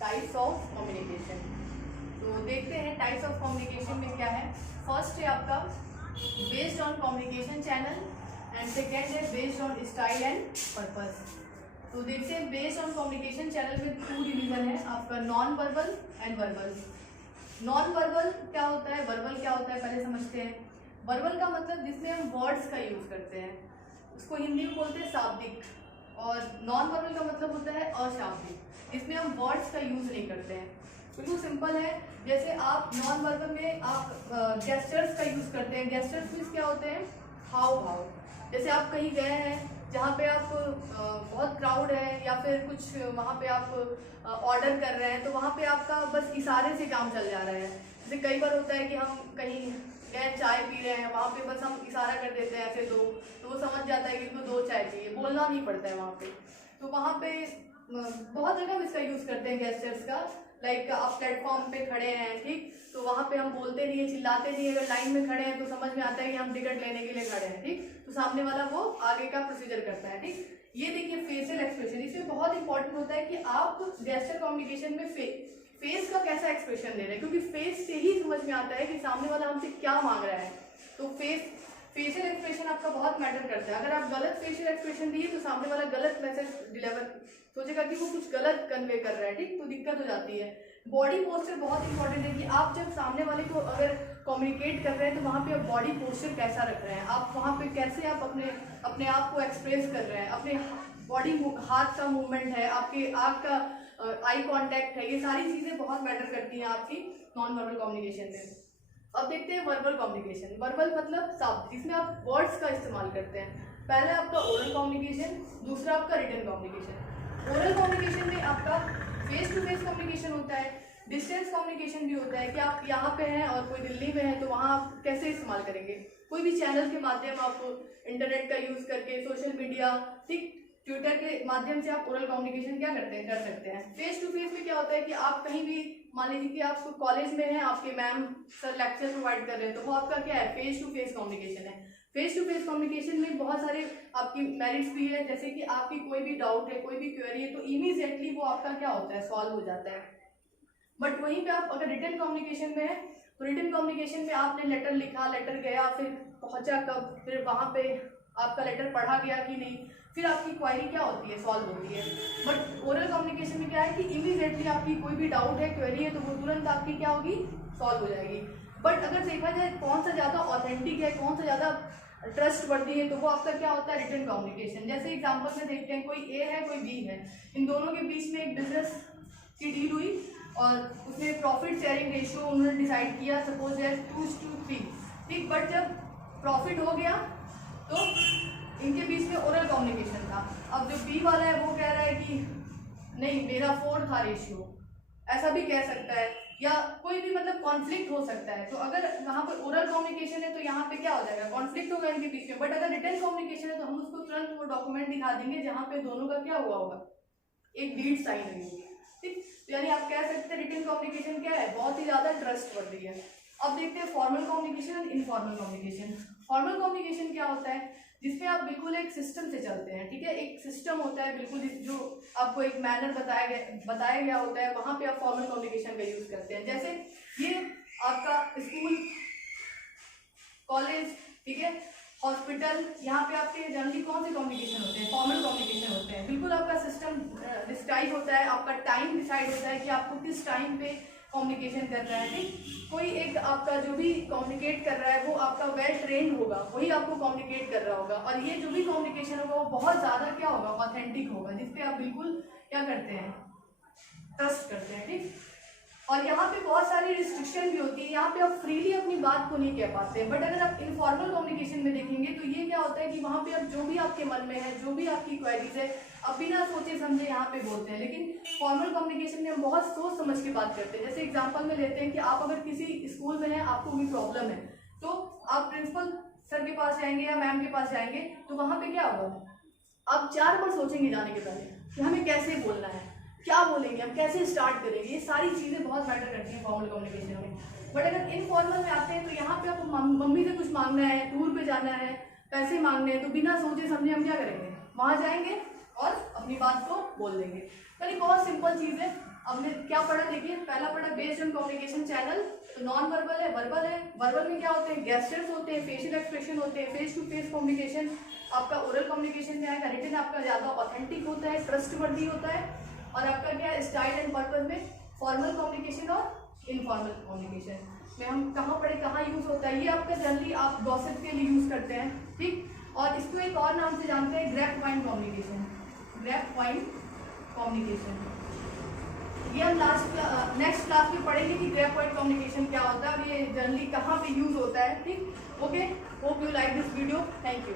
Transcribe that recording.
Types of communication. तो देखते हैं टाइप्स ऑफ कम्युनिकेशन में क्या है। फर्स्ट है आपका based on communication channel and second है based on style and purpose. तो देखते हैं बेस्ड ऑन कम्युनिकेशन चैनल में 2 डिवीजन है आपका, non verbal and verbal. Non verbal क्या होता है, वर्बल क्या होता है पहले समझते हैं। वर्बल का मतलब जिसमें हम वर्ड्स का यूज करते हैं, उसको हिंदी में बोलते हैं शाब्दिक, और नॉन वर्बल का मतलब होता है अशाब्दिक, इसमें हम वर्ड्स का यूज नहीं करते हैं। बिल्कुल सिंपल है। जैसे आप नॉन वर्बल में आप जेस्चर्स का यूज करते हैं। जेस्चर्स मीन्स क्या होते हैं, हाव भाव। जैसे आप कहीं गए हैं जहाँ पे आप बहुत क्राउड है या फिर कुछ वहाँ पे आप ऑर्डर कर रहे हैं, तो वहाँ पे आपका बस इशारे से काम चल जा रहा है। जैसे कई बार होता है कि हम कहीं गए चाय पी रहे हैं, वहाँ पे बस हम इशारा कर देते हैं ऐसे दो, तो वो समझ जाता है कि इसको 2 चाय चाहिए, बोलना नहीं पड़ता है वहाँ पे। तो वहाँ पे बहुत जगह हम इसका यूज़ करते हैं गेस्चर्स का। लाइक आप प्लेटफॉर्म पे खड़े हैं, ठीक, तो वहाँ पे हम बोलते नहीं है, चिल्लाते नहीं है। अगर लाइन में खड़े हैं तो समझ में आता है कि हम टिकट लेने के लिए खड़े हैं, ठीक, तो सामने वाला वो आगे का प्रोसीजर करता है, ठीक। ये देखिए फेशियल एक्सप्रेशन, इसमें बहुत इंपॉर्टेंट होता है कि आप जेस्चर कम्युनिकेशन में फेस का कैसा एक्सप्रेशन दे रहे हैं, क्योंकि फेस से ही समझ में आता है कि सामने वाला हमसे क्या मांग रहा है। तो फेशियल एक्सप्रेशन आपका बहुत मैटर करता है। अगर आप गलत फेशियल एक्सप्रेशन दिए तो सामने वाला गलत मैसेज डिलीवर सोचेगा कि वो कुछ गलत कन्वे कर रहा है, ठीक, तो दिक्कत हो जाती है। बॉडी पोस्चर बहुत इंपॉर्टेंट है कि आप जब सामने वाले को अगर कम्युनिकेट कर रहे हैं तो वहाँ पे आप बॉडी पोस्चर कैसा रख रहे हैं, आप वहाँ पे कैसे आप अपने आप को एक्सप्रेस कर रहे हैं, अपने बॉडी हाथ का मूवमेंट है, आपके आँख का आई कांटेक्ट है, ये सारी चीज़ें बहुत मैटर करती हैं आपकी नॉन वर्बल कम्युनिकेशन में। अब देखते हैं वर्बल कम्युनिकेशन। वर्बल मतलब शब्द, जिसमें आप वर्ड्स का इस्तेमाल करते हैं। पहले आपका ओरल कम्युनिकेशन, दूसरा आपका रिटन कम्युनिकेशन। ओरल कम्युनिकेशन में आपका फेस टू फेस कम्युनिकेशन होता है, डिस्टेंस कम्युनिकेशन भी होता है कि आप यहाँ पे हैं और कोई दिल्ली में है, तो वहाँ आप कैसे इस्तेमाल करेंगे। कोई भी चैनल के माध्यम आप इंटरनेट का यूज़ करके, सोशल मीडिया, ठीक, ट्विटर के माध्यम से आप ओरल कम्युनिकेशन क्या कर सकते हैं। फेस टू फेस में क्या होता है कि आप कहीं भी, मान लीजिए कि आप कॉलेज में हैं, आपके मैम सर लेक्चर प्रोवाइड कर रहे हैं, तो वो आपका क्या है, फेस टू फेस कम्युनिकेशन है। फेस टू फेस कम्युनिकेशन में बहुत सारे आपकी मेरिट्स भी है, जैसे कि आपकी कोई भी डाउट है, कोई भी क्वेरी है, तो इमीडिएटली वो आपका क्या होता है, सॉल्व हो जाता है। बट वहीं पे आप अगर रिटन कम्युनिकेशन में है, तो रिटन कम्युनिकेशन में आपने लेटर लिखा, लेटर गया, फिर पहुंचा कब, फिर वहाँ पे आपका लेटर पढ़ा गया कि नहीं, फिर आपकी क्वेरी क्या होती है, सॉल्व होती है। बट ओरल कम्युनिकेशन में क्या है कि इमीडिएटली आपकी कोई भी डाउट है, क्वेरी है, तो वो तुरंत आपकी क्या होगी, सॉल्व हो जाएगी। बट अगर देखा जाए कौन सा ज़्यादा ऑथेंटिक है, कौन सा ज़्यादा ट्रस्ट वर्दी है, तो वो आपका क्या होता है, रिटन कम्युनिकेशन। जैसे एग्जाम्पल में देखते हैं, कोई ए है कोई बी है, इन दोनों के बीच में एक बिजनेस की डील हुई और उसमें प्रॉफिट शेयरिंग रेशियो उन्होंने डिसाइड किया, सपोज है 2:3, ठीक। बट जब प्रॉफिट हो गया तो इनके बीच में ओरल कम्युनिकेशन था। अब जो बी वाला है वो कह रहा है कि नहीं, मेरा 4 था रेशियो, ऐसा भी कह सकता है, या कोई भी मतलब कॉन्फ्लिक्ट हो सकता है। तो अगर वहाँ पर ओरल कम्युनिकेशन है तो यहाँ पे क्या हो जाएगा, कॉन्फ्लिक्ट होगा इनके बीच में। बट अगर रिटन कम्युनिकेशन है तो हम उसको तुरंत वो डॉक्यूमेंट दिखा देंगे जहाँ पे दोनों का क्या हुआ होगा, एक डीड साइन हुई होगी, ठीक। यानी आप कह सकते हैं रिटन कम्युनिकेशन क्या है, बहुत ही ज़्यादा ट्रस्टवर्दी है। अब देखते हैं फॉर्मल कम्युनिकेशन और इनफॉर्मल कम्युनिकेशन। फॉर्मल कम्युनिकेशन क्या होता है, जिसमें आप बिल्कुल एक सिस्टम से चलते हैं, ठीक है, एक सिस्टम होता है बिल्कुल, जो आपको एक मैनर बताया गया होता है, वहाँ पे आप फॉर्मल कम्युनिकेशन का यूज़ करते हैं। जैसे ये आपका स्कूल, कॉलेज, ठीक है, हॉस्पिटल, यहाँ पे आपके जनरली कौन से कम्युनिकेशन होते हैं, फॉर्मल कम्युनिकेशन होते हैं। बिल्कुल आपका सिस्टम डिस्क्राइब होता है, आपका टाइम डिसाइड होता है कि आपको किस टाइम पे कम्युनिकेशन कर रहा है, ठीक। कोई एक आपका जो भी कम्युनिकेट कर रहा है वो आपका वेल ट्रेंड होगा, वही आपको कम्युनिकेट कर रहा होगा, और ये जो भी कम्युनिकेशन होगा वो बहुत ज़्यादा क्या होगा, ऑथेंटिक होगा, जिसपे आप बिल्कुल क्या करते हैं, ट्रस्ट करते हैं, ठीक। और यहाँ पे बहुत सारी रिस्ट्रिक्शन भी होती है, यहाँ पे आप फ्रीली अपनी बात को नहीं कह पाते हैं। बट अगर आप इनफॉर्मल कम्युनिकेशन में देखेंगे तो ये क्या होता है कि वहाँ पे आप जो भी आपके मन में है, जो भी आपकी क्वेरीज है, आप बिना सोचे समझे यहाँ पे बोलते हैं। लेकिन फॉर्मल कम्युनिकेशन में हम बहुत सोच समझ के बात करते हैं। जैसे एग्जाम्पल में लेते हैं कि आप अगर किसी स्कूल में हैं, आपको कोई प्रॉब्लम है, तो आप प्रिंसिपल सर के पास जाएंगे या मैम के पास जाएंगे, तो वहाँ पे क्या होगा, आप 4 बार सोचेंगे जाने के पहले कि हमें कैसे बोलना है, क्या बोलेंगे, हम कैसे स्टार्ट करेंगे। ये सारी चीज़ें बहुत मैटर करती हैं फॉर्मल कम्युनिकेशन में। बट अगर इनफॉर्मल में आते हैं तो यहाँ पे आपको मम्मी से कुछ मांगना है, टूर पे जाना है, पैसे मांगने हैं, तो बिना सोचे समझे हम क्या करेंगे, वहाँ जाएंगे और अपनी बात को बोल देंगे। तो एक और सिंपल चीज़ है, हमने क्या पढ़ा, देखिए पहला पढ़ा बेस्ड ऑन कम्युनिकेशन चैनल। तो नॉन वर्बल है, वर्बल है। वर्बल में क्या होते हैं, गेस्चर्स होते हैं, फेशियल एक्सप्रेशन होते हैं, फेस टू फेस कम्युनिकेशन। आपका ओरल कम्युनिकेशन में आएगा, रिटन आपका ज़्यादा ऑथेंटिक होता है, ट्रस्टवर्दी होता है। और आपका क्या है, स्टाइल एंड पर्पस में फॉर्मल कम्युनिकेशन और इनफॉर्मल कम्युनिकेशन में हम कहाँ पढ़े, कहाँ यूज़ होता है। ये आपका जनरली आप गॉसिप के लिए यूज़ करते हैं, ठीक। और इसको एक और नाम से जानते हैं, grab vine communication. Grab vine communication ये हम नेक्स्ट क्लास में पढ़ेंगे कि ग्रैप वाइन कम्युनिकेशन क्या होता है और ये जनरली कहाँ पे यूज़ होता है, ठीक। Okay, hope you like this video, thank you.